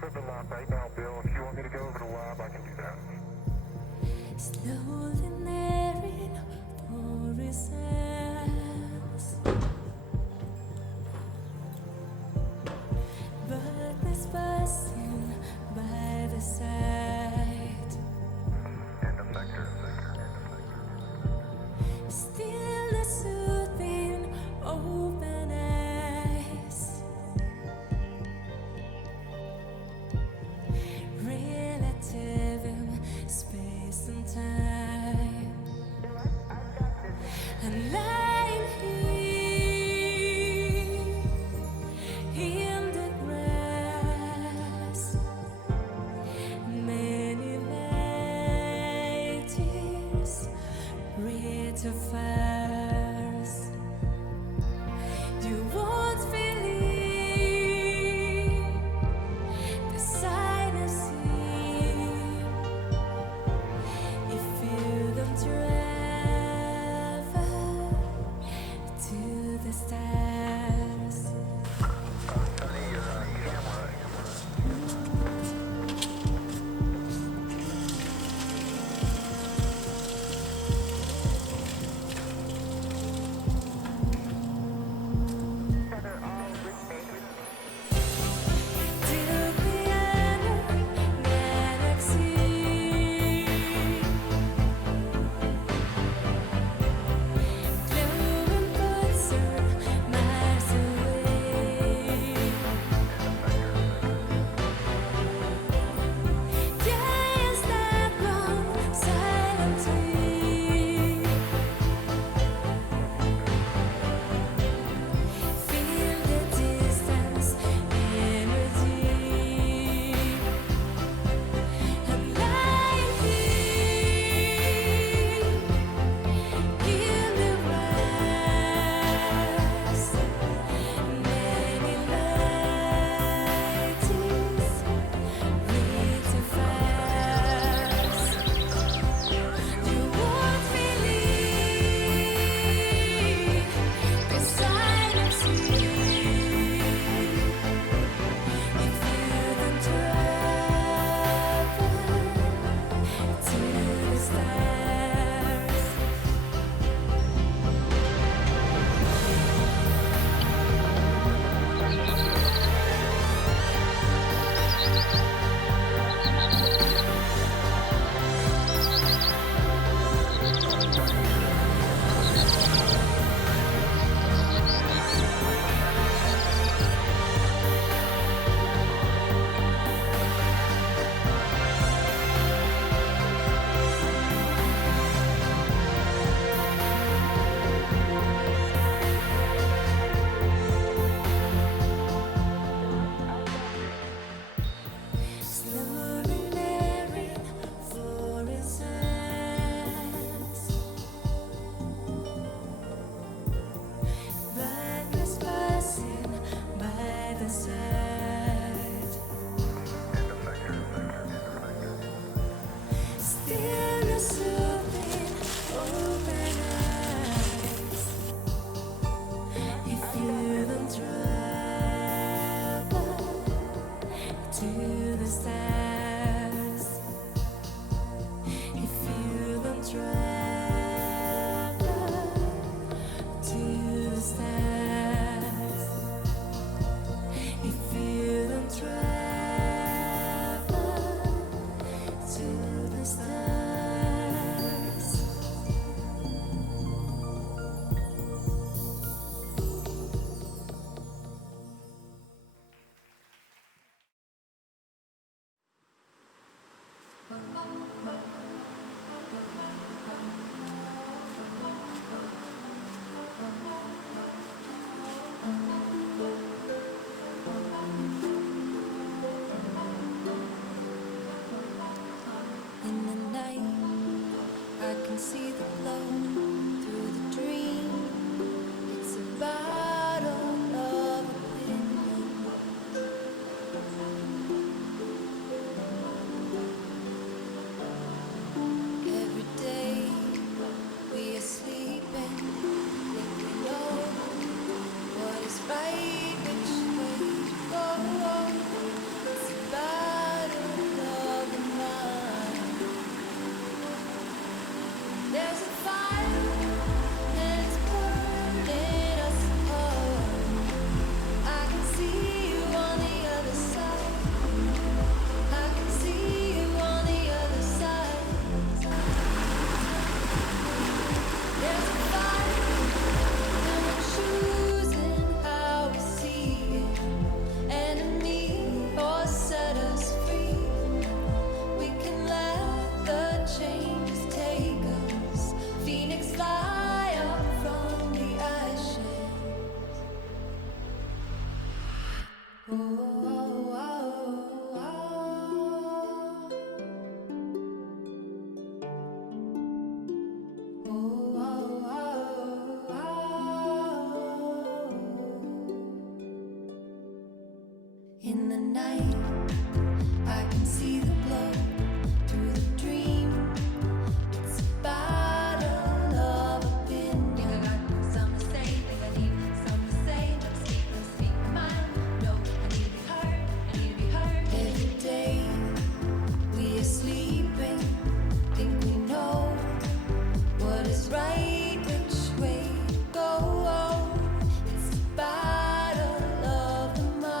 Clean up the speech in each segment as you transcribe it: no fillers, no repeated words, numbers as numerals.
to the lab right now, Bill. If you want me to go over to the lab, I can do that. Slowly nearing horizons, but this passing by the side. And effector. Still the soothing open eyes, relative in space and time, and lying here in the grass, many light years read to fires. You won't believe the sight I see if you don't travel to the stars. Sonny, your camera. Till beyond galaxy, glowing points are miles away. Giants that run silently, feel the distance energy, and lying here in the grass, many light years read too fast. You won't believe the sight I see if you don't travel to the stars. Slowly nearing horizons, blackness passing by the side. Still the soothing open eyes, if you don't travel to the stars, if you don't travel to the stars, if you don't travel to the stars. In the night, I can see the glow through the dream. It's a battle of opinion. Every day we are sleeping, thinking of what is right, which way to go. It's a battle. night. I can see the glow through the dream. It's a battle of opinion. Think I got something to say, think I need something to say. Don't speak my mind. No, I need to be heard, I need to be heard. Every day we are sleeping, think we know what is right, which way to go. It's a battle of the mind.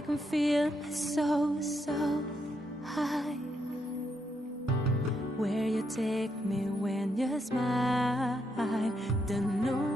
I can feel so high. Where you take me when you smile, don't know